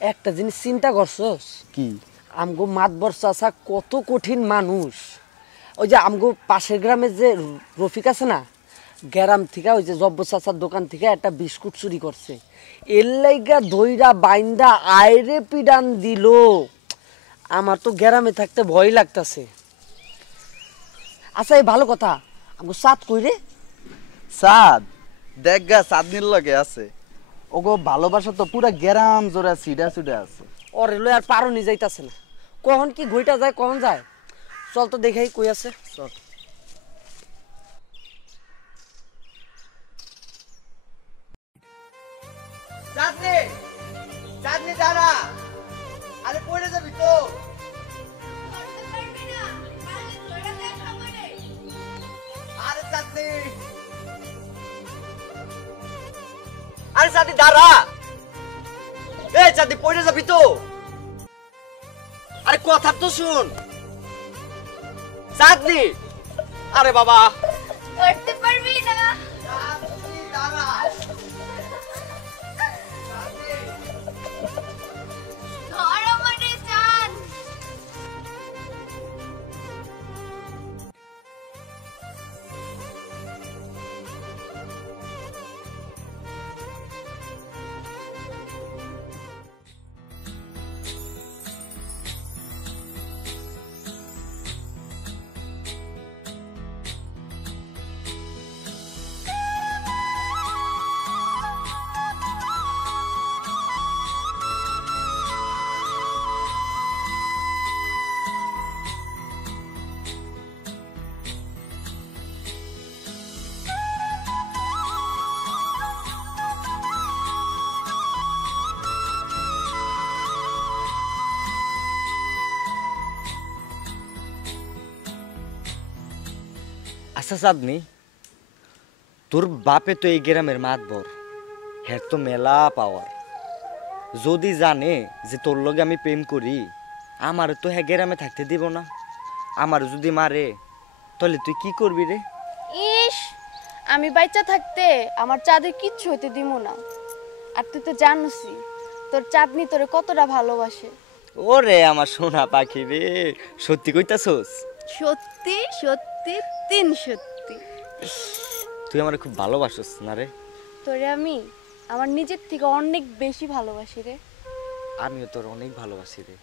একটা জিনিস চিন্তা করছস কি? আমগো মাতবর চাচা কত কঠিন মানুষ। ওই যে আমগো পাশের গ্রামের যে রফিক আছে না, গ্রাম থেকে ওই যে জব্বর চাচার দোকান থেকে একটা বিস্কুট চুরি করছে, এর লাইগা দইরা বাইন্দা আইরে পিডান দিল। আমার তো গ্রামে থাকতে ভয় লাগতাছে। আচ্ছা এই ভালো কথা, আমগো সাত কই রে? চাঁদ দেখ গা, চাঁদনির লগে আছে। ওগো ভালোবাসা তো পুরা গ্রাম জোড়া সিডা সিডা আছে। ওর এলো আর পারো নি যাইতাছে না, কখন কি ঘইটা যায় কখন যায়। চল তো দেখাই কই আছে, চল। চাঁদনি, চাঁদনি দাঁড়া, আরে পড়ে যাবি তো। আরে চাঁদনি, আরে চাঁদনি দাঁড়া, এই চাঁদনি পড়ে যাবি তো। আরে কথা তো শুন চাঁদনি, আরে বাবা করতে পারবি না। চাঁদনি দাঁড়া। ধর আমারে চাঁদ। আচ্ছা চাঁদনি, তোর বাপে তো এই গ্রামের মাতবর, হ্যাঁ তো মেলা পাওয়ার। যদি জানে যে তোর লগে আমি প্রেম করি, আমার তো হ্যাঁ গ্রামে থাকতে দিব না। আমার যদি মারে তাহলে তুই কি করবি রে? ইস, আমি বাচ্চা থাকতে আমার চাঁদের কিচ্ছু হইতে দিব না। আর তুই তো জানোসই তোর চাঁদনি তোরে কতটা ভালোবাসে। ওরে আমার সোনা পাখি রে, সত্যি কইতাছস? সত্যি সত্যি তিন সত্যি। তুই আমার খুব ভালোবাসস না রে? তোরে আমি আমার নিজের থেকে অনেক বেশি ভালোবাসি রে। আমিও তোর অনেক ভালোবাসি রে।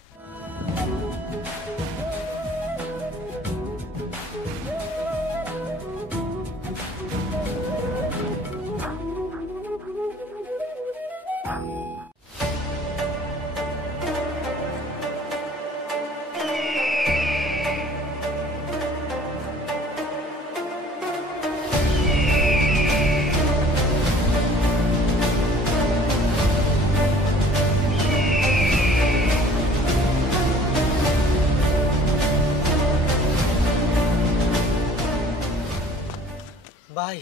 ভাই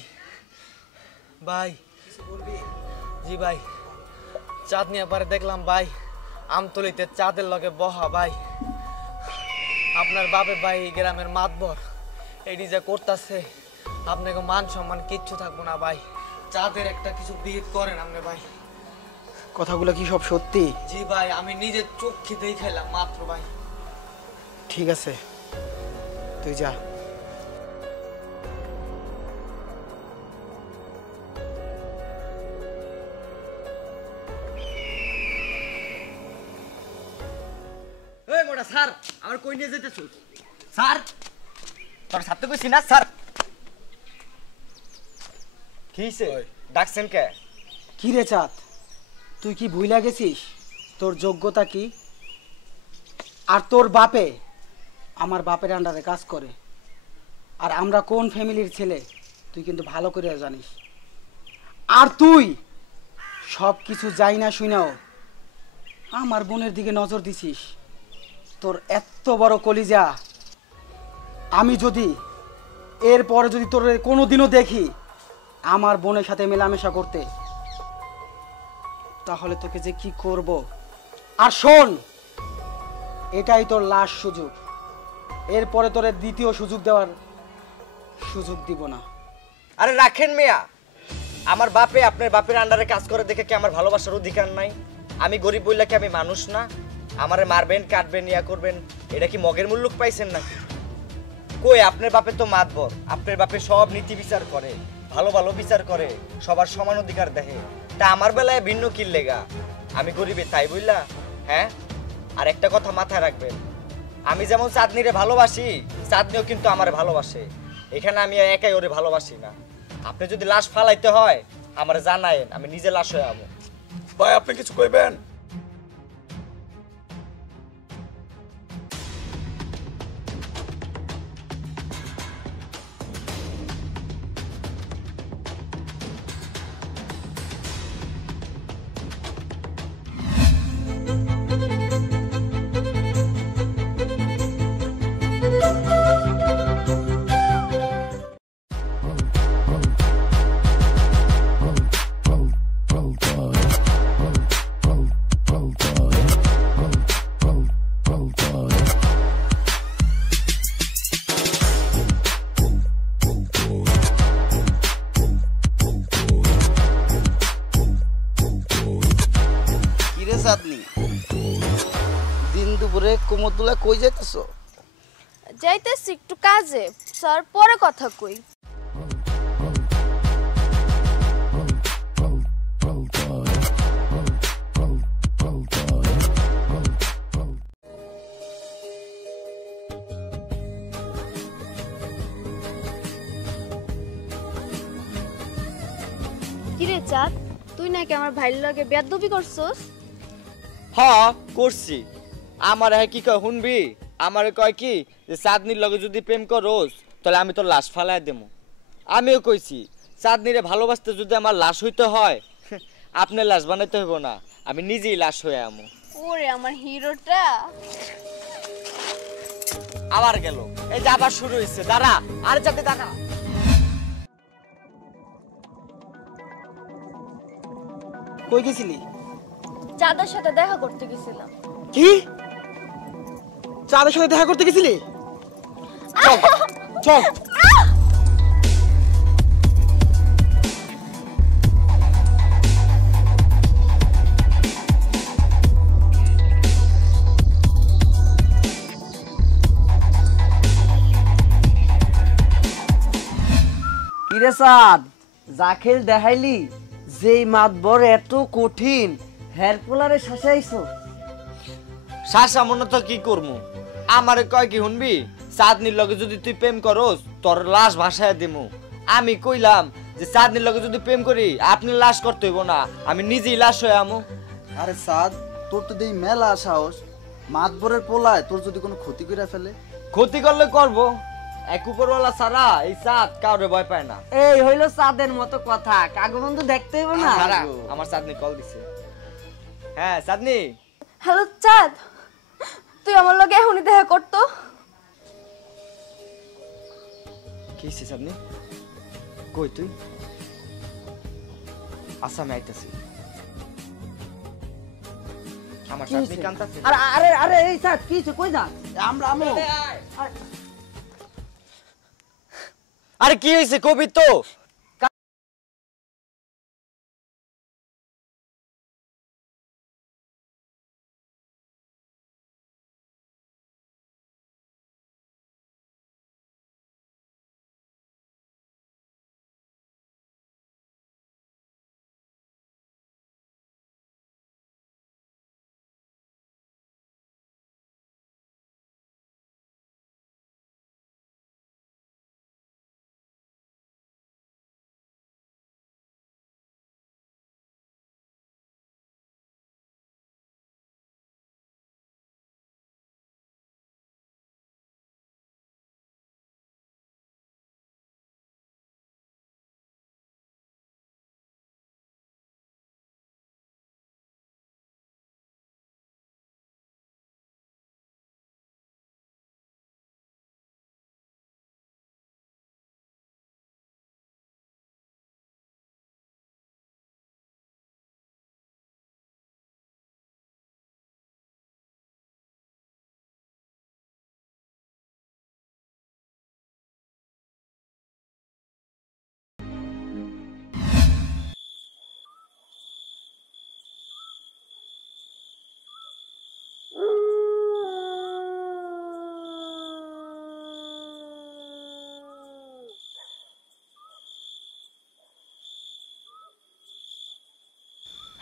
ভাই, জি ভাই, চাঁদনি আবার দেখলাম ভাই আমতলিতে চাঁদের লগে বহা। ভাই আপনার বাপে ভাই গ্রামের মাতবর, এটি যে করতেছে আপনাকে মান সম্মান কিচ্ছু থাকবো না ভাই। চাঁদের একটা কিছু বিহিত করেন আপনি ভাই। কথাগুলো কি সব সত্যি? জি ভাই, আমি নিজের চোখে দেখাইলাম মাত্র ভাই। ঠিক আছে, তুই যা। এই মোটা স্যার, আমার কই নিয়ে যেতেছস? স্যার, তোর ছাড়তে কইছি না স্যার। কি হইছে? ডাকছেন কে? কি রে চাঁদ, তুই কি ভুইলা গেছিস তোর যোগ্যতা কি? আর তোর বাপে আমার বাপের আন্ডারে কাজ করে, আর আমরা কোন ফ্যামিলির ছেলে তুই কিন্তু ভালো করে জানিস। আর তুই সব কিছু যাই না শুনাও আমার বোনের দিকে নজর দিছিস। তোর এত বড় কলিজা, আমি যদি এরপরে যদি তোর কোনোদিনও দেখি আমার বোনের সাথে মেলামেশা করতে, তাহলে তোকে যে কি করব। আর শোন, এটাই তোর লাস্ট সুযোগ, এরপরে তোর দ্বিতীয় সুযোগ দেওয়ার সুযোগ দিব না। আরে রাখেন মিয়া, আমার বাপে আপনার বাপের আন্ডারে কাজ করে দেখে কি আমার ভালোবাসার অধিকার নাই? আমি গরিব বললে কি আমি মানুষ না? আমারে মারবেন, কাটবেন, ইয়া করবেন, এটা কি মগের মুল্লুক পাইছেন নাকি? কই আপনার বাপে তো মাতবর, আপনার বাপে সব নীতি বিচার করে, ভালো ভালো বিচার করে, সবার সমান অধিকার দেখে। তা আমার বেলায় ভিন্ন কি লেগা? আমি গরিবে তাই বললা? হ্যাঁ, আর একটা কথা মাথায় রাখবেন, আমি যেমন চাঁদনিরে ভালোবাসি, চাঁদনিও কিন্তু আমারে ভালোবাসে। এখানে আমি একাই ওরে ভালোবাসি না। আপনি যদি লাশ ফালাইতে হয় আমারে জানায়েন, আমি নিজে লাশ হয়ে আমো। ভাই আপনি কিছু কইবেন? কিরে চাঁদনি, দিন দুপুরে কোমর তুলা কই যাইতেছ? যাইতেছি একটু কাজে, স্যার পরে কথা কই। কিরে চাঁদ, তুই নাকি আমার ভাইয়ের লগে বেয়াদবি করছস? হ্যাঁ করছি। আমার হ্যাঁ কি কয় শুনবি? আমারে কয় কি যে চাঁদনির লগে যদি প্রেম করোস তাহলে আমি তোর লাশ ফালাই দেবো। আমিও কইছি চাঁদনিরে ভালোবাসতে যদি আমার লাশ হইতে হয় আপনার লাশ বানাইতে হইব না, আমি নিজেই লাশ হয়ে আমো। ওরে আমার হিরোটা। আবার গেল, এই যে আবার শুরু হয়েছে। দাঁড়া, আরে যাতে দাঁড়া। কই গেছিলি? চাঁদের সাথে দেখা করতে গেছিলাম। কি? চাঁদের সাথে দেখা করতে গেছিলি? চল চল। কিরে চাঁদ, জাখেল দেখাইলি যেই মাতবর এত কঠিন, হেয়ার পোলারে শাসাইছো? শাসা মনে তো কি করমু? আমারে কয় কি শুনবি, চাঁদনির লগে যদি তুই প্রেম করস তোর লাশ ভাসায় দিমু। আমি কইলাম যে চাঁদনির লগে যদি প্রেম করি আপনি লাশ করতে হইব না, আমি নিজেই লাশ হয়ে আমু। আরে চাঁদ, তোর তো দেই মেলা সাহস, মাতবরের পোলায় তোর যদি কোনো ক্ষতি করে ফেলে? ক্ষতি করলে করব, এক উপরওয়ালা ছাড়া এই চাঁদ কাউরে ভয় পায় না। এই হইলো চাঁদের মতো কথা, কাগো বন্ধু দেখতে হইব না? খারা, আমার চাঁদনি কল দিছে। হ্যাঁ চাঁদনি। হ্যালো চাঁদ, তুই আমার লগে এখনই দেখা করতো। কি হইছে চাঁদনি? কই তুই? আচ্ছা আমি আইতাছি। আমার চাঁদনি কান্তাছে। আরে আরে আরে এই চাঁদ কি হইছে, কই যা? আমরা আমো। আরে কি হইছে কবি তো?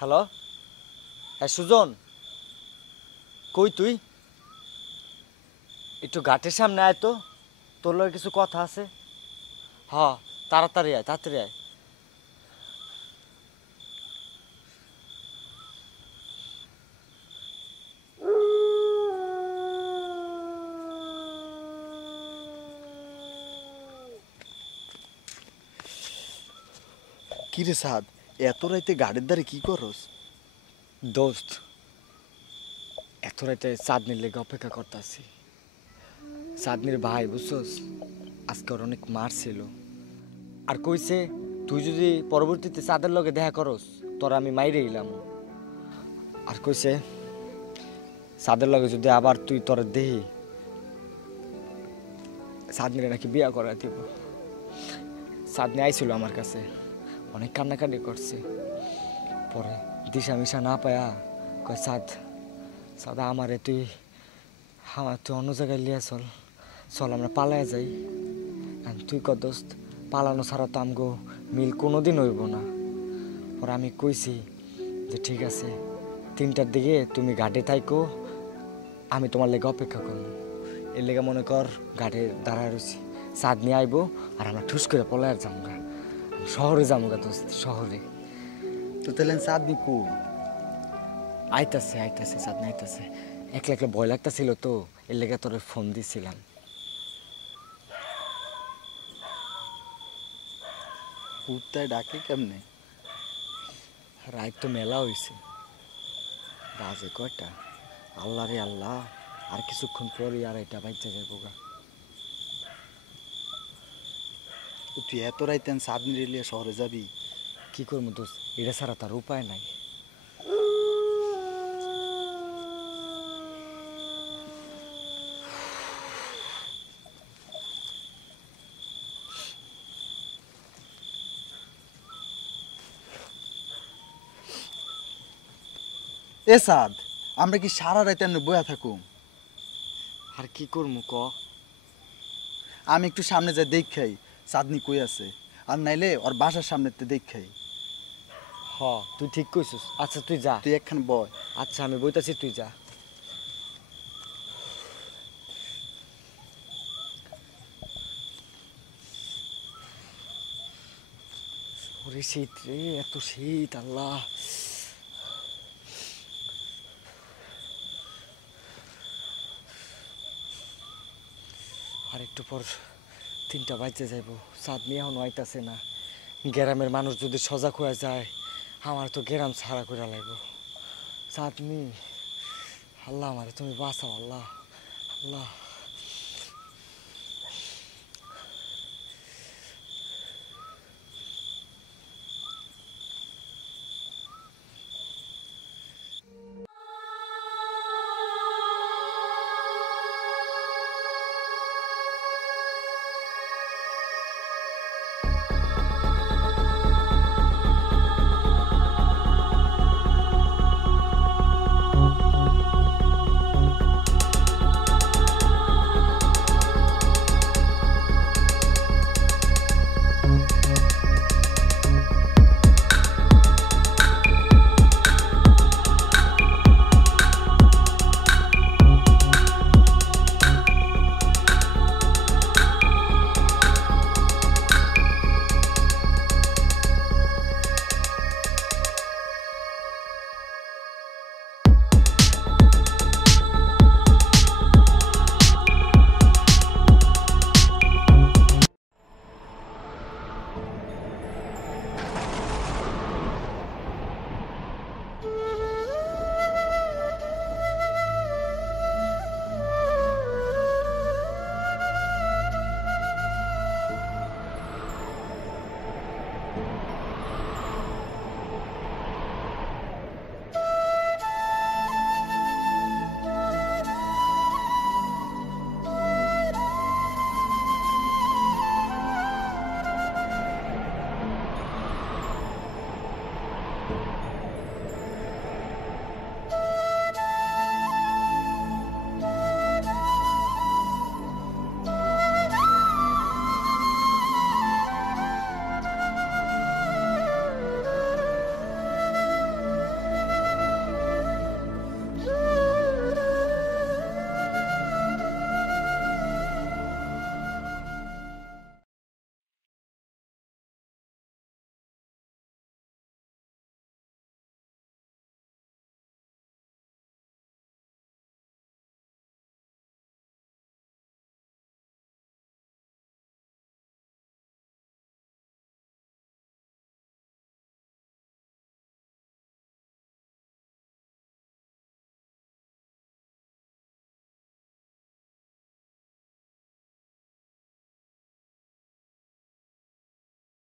হ্যালো, হ্যাঁ সুজন, কই তুই? একটু ঘাটের সামনে আয় তো, তোর লগে কিছু কথা আছে। হ, তাড়াতাড়ি আয়, তাড়াতাড়ি আয়। কি রে সাদ, এত রাইতে গাড়ির দ্বারে কি করস? দোস্ত, এত রাতে চাঁদনির লেগে অপেক্ষা করতেছি। চাঁদনির ভাই বুঝছস, আজকে ওর অনেক মারছিল আর কইছে তুই যদি পরবর্তীতে চাঁদের লগে দেখা করস তোর আমি মাইরে এলাম। আর কইছে চাঁদের লগে যদি আবার তুই তোর দেহি চাঁদনিরে নাকি বিয়া করা দিব। চাঁদনি আইছিল আমার কাছে, অনেক কান্নাকাটি করছে। পরে দিশা মিশা না পায়া কয় সাদা আমারে তুই অন্য জায়গায় লিয়া চল, আমরা পালায়া যাই। তুই ক দোস্ত, পালানো ছাড়া তো আমগো মিল কোনোদিন হইব না। পরে আমি কইছি যে ঠিক আছে, 3টার দিকে তুমি ঘাটে থাইকো, আমি তোমার লেগে অপেক্ষা করবো। এর লেগে মনে কর ঘাটে দাঁড়ায় রয়েছি, চাঁদনি আইব আর আমরা ঠুস করে পলায়ার যামগা, শহরে যামগা দোস্ত, শহরে। তো তাহলে চাঁদনি কো? আইতাছে চাঁদনি আইতাছে। একলা একলা ভয় লাগতাছিল তো, এর লেগে তোরে ফোন দিছিলাম। কুত্তায় ডাকে কেমনে? রাত তো মেলা হইছে, বাজে কয়টা? আল্লাহ রে আল্লাহ, আর কিছুক্ষণ পরই আর এটা বাইচা যাবো গা। তুই এত রাইতে চাঁদনি রেলিয়া শহরে যাবি? কি করবো দোস্ত, এটা ছাড়া তার উপায় নাই। এ সাদ, আমরা কি সারা রাইতে বয়া থাকুম? আর কি করবো ক? আমি একটু সামনে যাই দেখাই চাঁদনি কই আছে, আর নাইলে ওর বাসার সামনে দেখাই। হ, তুই ঠিক কইছিস। আচ্ছা তুই যা, তুই একখান বয়। আচ্ছা আমি বইতাছি, তুই যা। ওরে শীত রে, এত শীত আল্লাহ। আর একটু পর 3টা বাজতে যাইব, চাঁদনি এখন আইতাছে না। গ্রামের মানুষ যদি সজাগ হয়ে যায়, আমার তো গ্রাম ছাড়া করে লাগবো। চাঁদনি, আল্লাহ আমারে তুমি বাঁচাও, আল্লাহ আল্লাহ।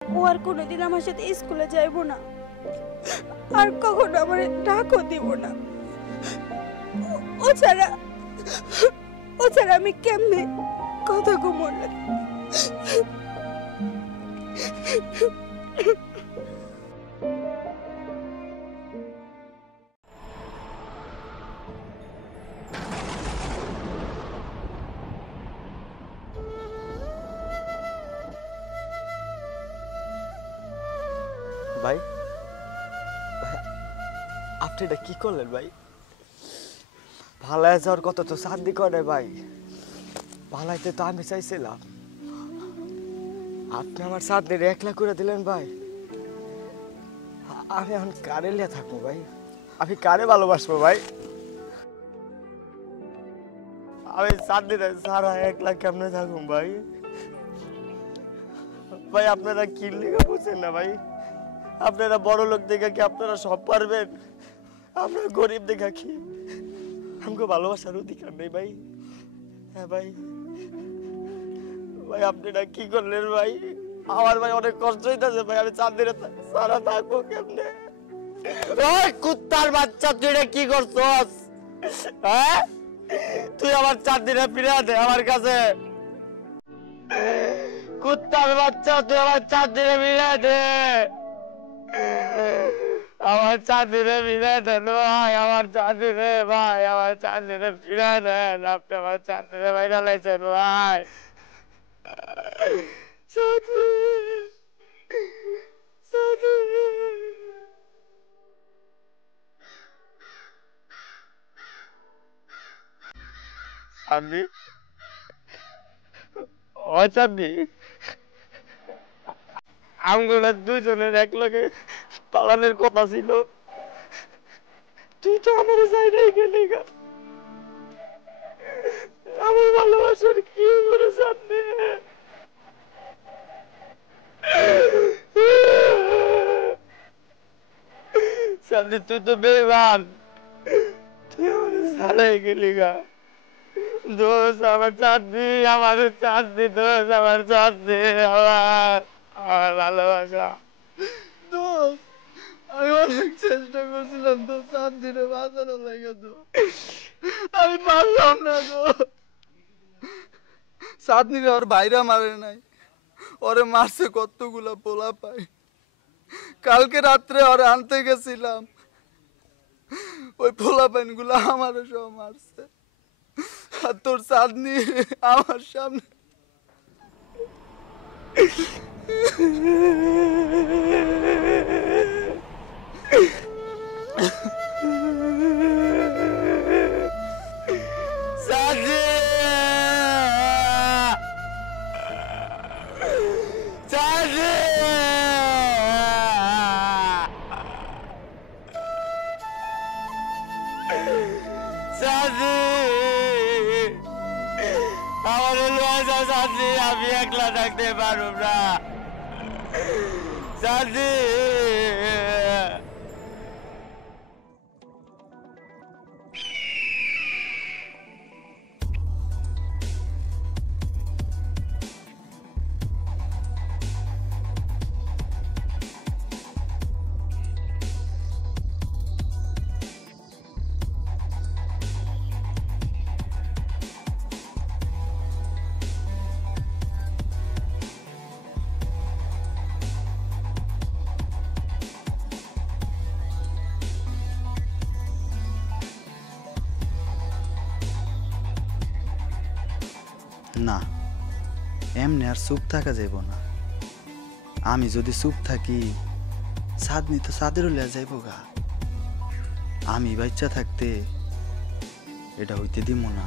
ও আর কোনোদিন আমার সাথে স্কুলে যাইব না, আর কখনো আমার ডাকও দিব না। ও ছাড়া আমি কেমনে কথা ঘুমোর লাগে। ভাই আপনি এটা কি করলেন ভাই? ভালাই যাওয়ার কত তো শান্তি করে ভাই, ভালাইতে তো আমি চাইছিলাম, আপনি আমার সাথে একলা করে দিলেন ভাই। আমি এখন কারে লিয়ে থাকবো ভাই? আমি কারে ভালোবাসবো ভাই? আমি সাথে সারা একলা কেমনে থাকুম ভাই? ভাই আপনারা কি লিখে বুঝছেন না ভাই? আপনারা বড় লোক দেখে কি আপনারা সব পারবেন? আমরা গরিব দেখা কি আমাকে ভালোবাসার অধিকার নেই ভাই? হ্যাঁ ভাই, ভাই আপনারা কি করলেন ভাই? আমার ভাই অনেক কষ্ট হইতেছে ভাই, আমি 4 দিনে সারা থাকবো কেমনে? ওই কুত্তার বাচ্চা, তুই এটা কি করছস? হ্যাঁ, তুই আমার 4 দিনে ফিরে দে আমার কাছে। কুত্তার বাচ্চা, তুই আমার 4 দিনে ফিরে দে। আমার 4 দিনে ফিরে দেন ভাই, আমার 4 দিনে ভাই, আমার 4 দিনে ফিরে দেন। আপনি আমার 4 দিনে বাইরে লাইছেন ভাই। আমি অচাঁদি আমগুলা দুজনের এক লগে পালানের কথা ছিল, তুই তো আমার জায়গায় গেলি গা। আমার ভালোবাসার কি করে জানবে? সামনে তুই তো বেমান, তুই আমার জায়গায় গেলি গা। দোষ আমার চাঁদি, আমার চাঁদি, দোষ আমার চাঁদি, আমার ভালোবাসা দোষ। আমি অনেক চেষ্টা করছিলাম তো চাঁদিরে বাঁচানোর লাগে, তো আমি পারলাম না। তো চাঁদনিরে ওর বাইরা মারে নাই, ওরে মারছে কতগুলা পোলা পায়। কালকে রাত্রে ওরে আনতে গেছিলাম, ওই পোলা পাইন গুলা আমারও সব মারছে। আর তোর চাঁদনি আমার সামনে চাঁদি, চাঁদি, চাঁদি, আমার লজ্জা চাঁদি, আমি একলা থাকতে পারব না চাঁদি। না, এমনি আর চুপ থাকা যাইব না। আমি যদি চুপ থাকি, চাঁদনি তো চাঁদেরও লিয়া যাইব গা। আমি বাচ্চা থাকতে এটা হইতে দিব না।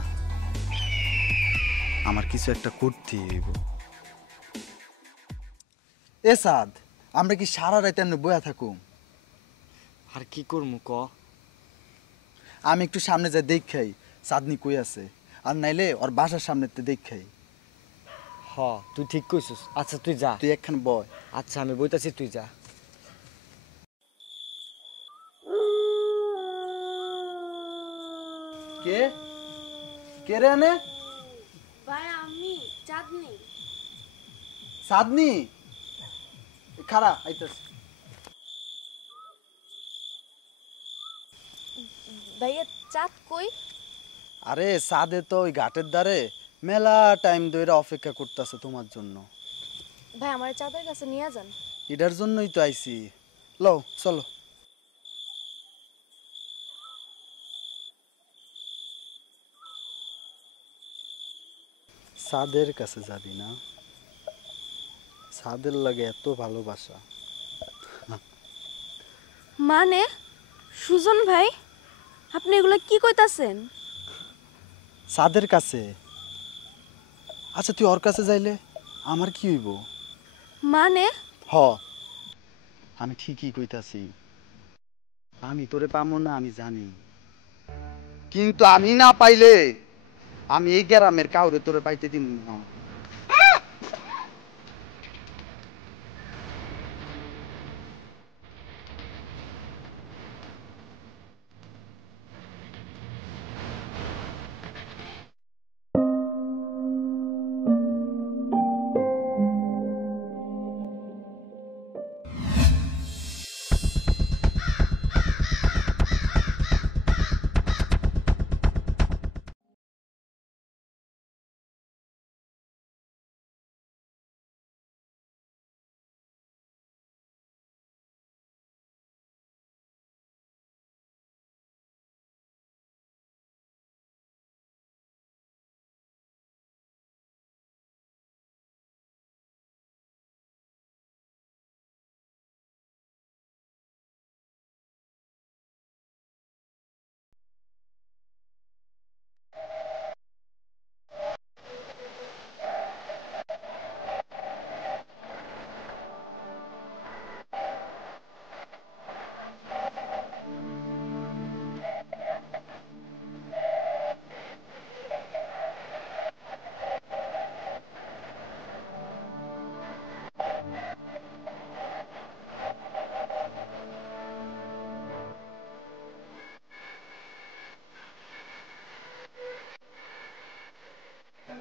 আমার কিছু একটা করতে হইব। এ চাঁদ, আমরা কি সারা রাত এমনি বয়া থাকুম? আর কি করমু ক? আমি একটু সামনে যাই দেখাই চাঁদনি কই আছে, আর নাইলে ওর বাসার সামনেতে দেখাই। হ, তুই ঠিক কইছিস। আচ্ছা তুই যা। তুই একখান বয়। আচ্ছা আমি বইতাছি, তুই যা। কে কে রে আনে? ভাই আমি চাঁদনি। চাঁদনি, খাড়া আইতাছি। ভাইয়া চাঁদ কই? আরে সাদে তো ওই ঘাটের ধারে মেলা টাইম ধরে অপেক্ষা করতেছে তোমার জন্য। ভাই আমার চাঁদের কাছে নিয়ে যান। এটার জন্যই তো আইছি। লও চলো। সাদের কাছে যাবি না? সাদের লাগে এত ভালোবাসা। মানে সুজন ভাই আপনি এগুলো কি কইতাছেন? সাদের কাছে? আচ্ছা তুই ওর কাছে যাইলে আমার কি হইব? মানে হ আমি ঠিকই কইতাছি। আমি তোরে পাবো না আমি জানি, কিন্তু আমি না পাইলে আমি এই গ্রামের কাউরে তোরে পাইতে দিব না।